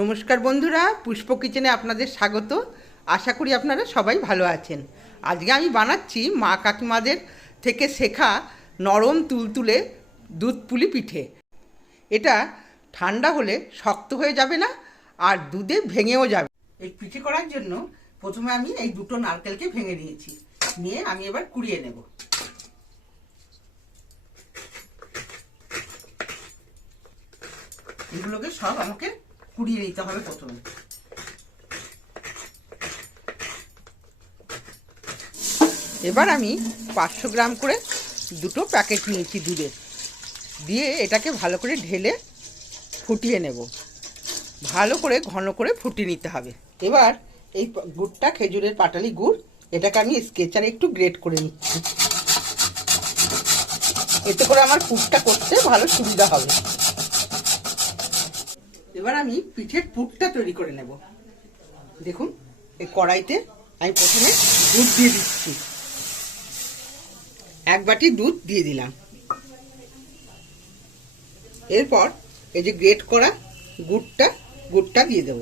নমস্কার বন্ধুরা, পুষ্প কিচেনে আপনাদের স্বাগত। আশা করি আপনারা সবাই ভালো আছেন। আজকে আমি বানাচ্ছি মা কাকিমাদের থেকে শেখা নরম তুলতুলে দুধ পুলি পিঠে। এটা ঠান্ডা হলে শক্ত হয়ে যাবে না আর দুধে ভেঙেও যাবে। এই পিঠে করার জন্য প্রথমে আমি এই দুটো নারকেলকে ভেঙে নিয়েছি। নিয়ে আমি এবার কুড়িয়ে নেব। এগুলোকে সব আমাকে কুড়িয়ে নিতে হবে প্রথমে। এবার আমি পাঁচশো গ্রাম করে দুটো প্যাকেট নিয়েছি দুধের। দিয়ে এটাকে ভালো করে ঢেলে ফুটিয়ে নেব। ভালো করে, ঘন করে ফুটিয়ে নিতে হবে। এবার এই গুড়টা, খেজুরের পাটালি গুড়, এটাকে আমি স্কেচারে একটু গ্রেট করে নিচ্ছি। এতে করে আমার পুরটা করতে ভালো সুবিধা হবে। এবার আমি পিঠের পুরটা তৈরি করে নেব। দেখুন, এই কড়াইতে আমি প্রথমে দুধ দিয়ে দিচ্ছি। এক বাটি দুধ দিয়ে দিলাম। এরপর এই যে গ্রেট করা গুড়টা গুড়টা দিয়ে দেব।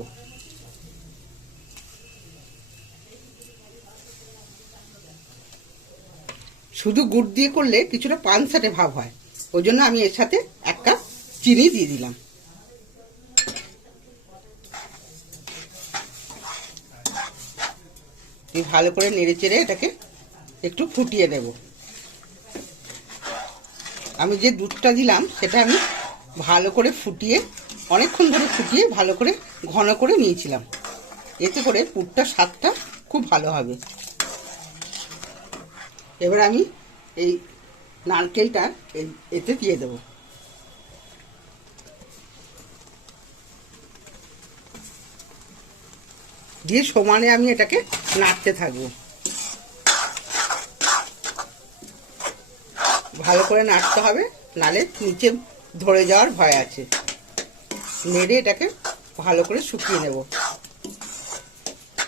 শুধু গুড় দিয়ে করলে কিছুটা পানসাটে ভাব হয়। ওই জন্য আমি এর সাথে এক কাপ চিনি দিয়ে দিলাম। দিয়ে ভালো করে নেড়ে চেড়ে এটাকে একটু ফুটিয়ে নেব। আমি যে দুধটা দিলাম, সেটা আমি ভালো করে ফুটিয়ে, অনেকক্ষণ ধরে ফুটিয়ে ভালো করে ঘন করে নিয়েছিলাম। এতে করে পুরটার স্বাদটা খুব ভালো হবে। এবার আমি এই নারকেলটা এতে দিয়ে দেবো। দিয়ে সমানে আমি এটাকে নাড়তে থাকব। ভালো করে নাড়তে হবে, নালে নিচে ধরে যাওয়ার ভয় আছে। নেড়ে এটাকে ভালো করে শুকিয়ে নেব।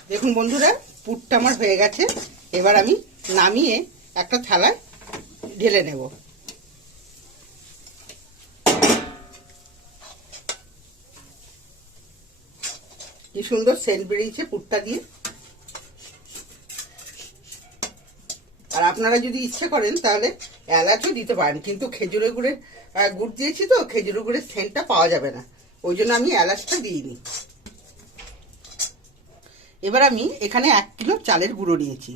দেখুন বন্ধুরা, পুরটা আমার হয়ে গেছে। এবার আমি নামিয়ে একটা থালায় ঢেলে নেব। কি সুন্দর সেন্ট বেরিয়েছে পুরটা দিয়ে। আর আপনারা যদি ইচ্ছে করেন তাহলে এলাচও দিতে পারেন, কিন্তু খেজুরের গুড়ের গুড় দিয়েছি তো, খেজুরের গুড়ের সেন্টটা পাওয়া যাবে না। ওই জন্য আমি এলাচটা দিইনি। এবার আমি এখানে এক কিলো চালের গুঁড়ো নিয়েছি।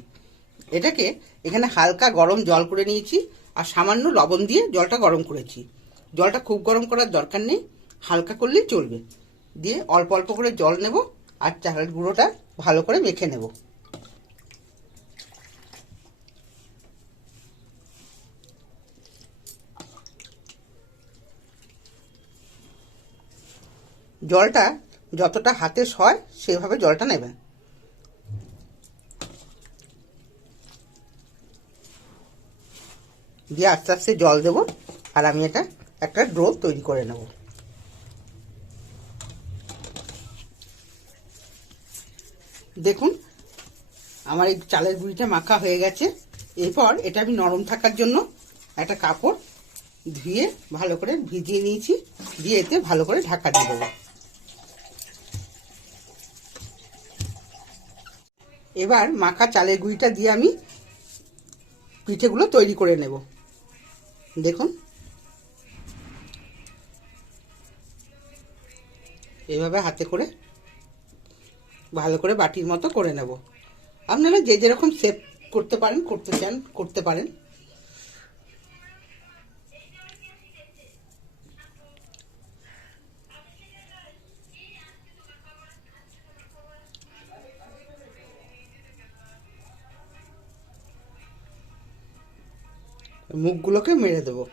এটাকে এখানে হালকা গরম জল করে নিয়েছি, আর সামান্য লবণ দিয়ে জলটা গরম করেছি। জলটা খুব গরম করার দরকার নেই, হালকা করলেই চলবে। দিয়ে অল্প অল্প করে জল নেব আর চালের গুঁড়োটা ভালো করে মেখে নেব। জলটা যতটা হাতে সয় সেভাবে জলটা নেবেন। দিয়ে আস্তে আস্তে জল দেব আর আমি এটা একটা ড্রো তৈরি করে নেব। দেখুন, আমার এই চালের গুঁড়িটা মাখা হয়ে গেছে। এরপর এটা আমি নরম থাকার জন্য একটা কাপড় ধুয়ে ভালো করে ভিজিয়ে নিয়েছি, দিয়ে এতে ভালো করে ঢাকা দিয়ে দেবো। এবার মাখা চালের গুঁড়িটা দিয়ে আমি পিঠেগুলো তৈরি করে নেব। দেখুন। এইভাবে হাতে করে ভালো করে বাটির মতো করে নেব। আপনারা যে যেরকম সেপ করতে পারেন, করতে চান, করতে পারেন। মুখগুলোকে মেরে দেবো।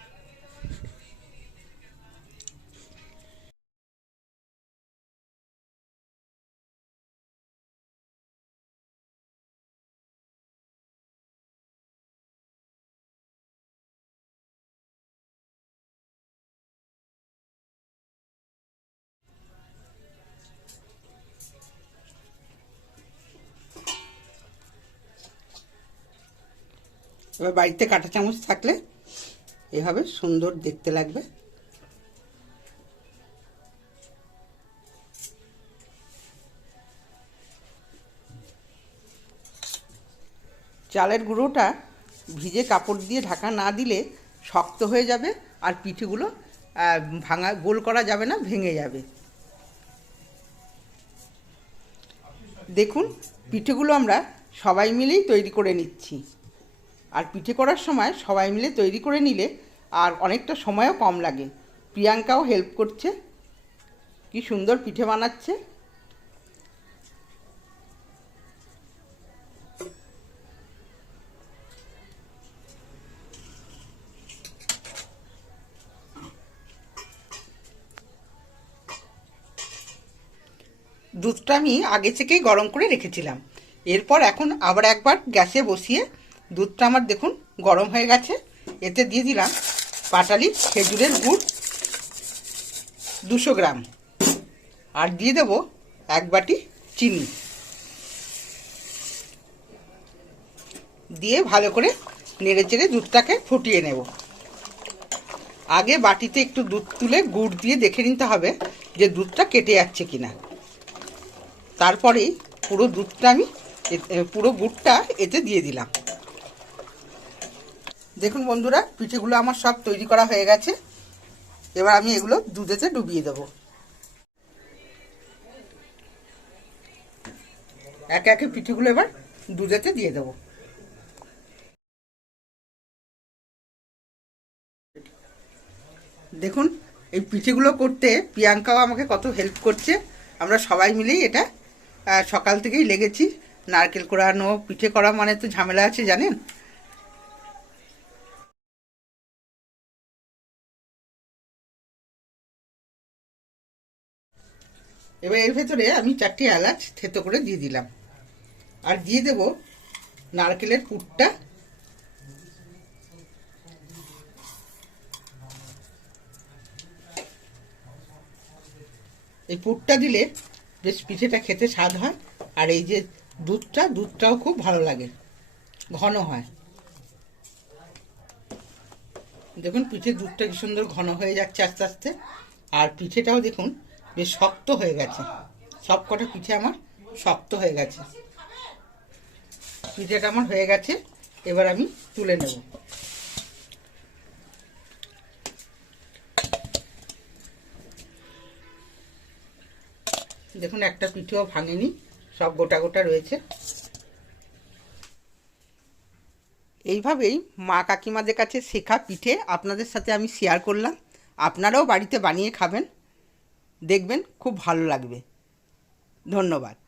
এবার বাড়িতে কাঁটা চামচ থাকলে এভাবে সুন্দর দেখতে লাগবে। চালের গুঁড়োটা ভিজে কাপড় দিয়ে ঢাকা না দিলে শক্ত হয়ে যাবে আর পিঠেগুলো ভাঙা, গোল করা যাবে না, ভেঙে যাবে। দেখুন, পিঠেগুলো আমরা সবাই মিলেই তৈরি করে নিচ্ছি। আর পিঠে করার সময় সবাই মিলে তৈরি করে নিলে আর অনেকটা সময়ও কম লাগে। প্রিয়াঙ্কাও হেল্প করছে। কি সুন্দর পিঠে বানাচ্ছে। দুধটা আমি আগে থেকেই গরম করে রেখেছিলাম। এরপর এখন আবার একবার গ্যাসে বসিয়ে দুধটা আমার দেখুন গরম হয়ে গেছে। এতে দিয়ে দিলাম পাটালি, খেজুরের গুড় দুশো গ্রাম। আর দিয়ে দেব এক বাটি চিনি। দিয়ে ভালো করে নেড়ে চেড়ে দুধটাকে ফুটিয়ে নেব। আগে বাটিতে একটু দুধ তুলে গুড় দিয়ে দেখে নিতে হবে যে দুধটা কেটে যাচ্ছে কিনা। তারপরেই পুরো দুধটা আমি পুরো গুড়টা এতে দিয়ে দিলাম। দেখুন বন্ধুরা, পিঠেগুলো আমার সব তৈরি করা হয়ে গেছে। এবার আমি এগুলো দুধেতে ডুবিয়ে দেব। একে একে পিঠেগুলো এবার দুধেতে দিয়ে দেবো। দেখুন, এই পিঠেগুলো করতে প্রিয়াঙ্কাও আমাকে কত হেল্প করছে। আমরা সবাই মিলেই এটা সকাল থেকেই লেগেছি। নারকেল কোড়ানো পিঠে করা মানে তো ঝামেলা আছে, জানেন? এবার এর ভেতরে আমি চারটি এলাচ থেতো করে দিয়ে দিলাম। আর দিয়ে দেব নারকেলের পুরটা। এই পুরটা দিলে বেশ পিঠেটা খেতে স্বাদ হয়। আর এই যে দুধটা, দুধটাও খুব ভালো লাগে। ঘন হয়। দেখুন, পিঠের দুধটা কি সুন্দর ঘন হয়ে যাচ্ছে আস্তে আস্তে। আর পিঠেটাও দেখুন বেশ শক্ত হয়ে গেছে। সব কটা পিঠে আমার শক্ত হয়ে গেছে। পিঠেটা আমার হয়ে গেছে, এবার আমি তুলে নেব। দেখুন, একটা পিঠেও ভাঙেনি, সব গোটা গোটা রয়েছে। এইভাবেই মা কাকিমাদের কাছে শেখা পিঠে আপনাদের সাথে আমি শেয়ার করলাম। আপনারাও বাড়িতে বানিয়ে খাবেন। দেখবেন খুব ভালো লাগবে। ধন্যবাদ।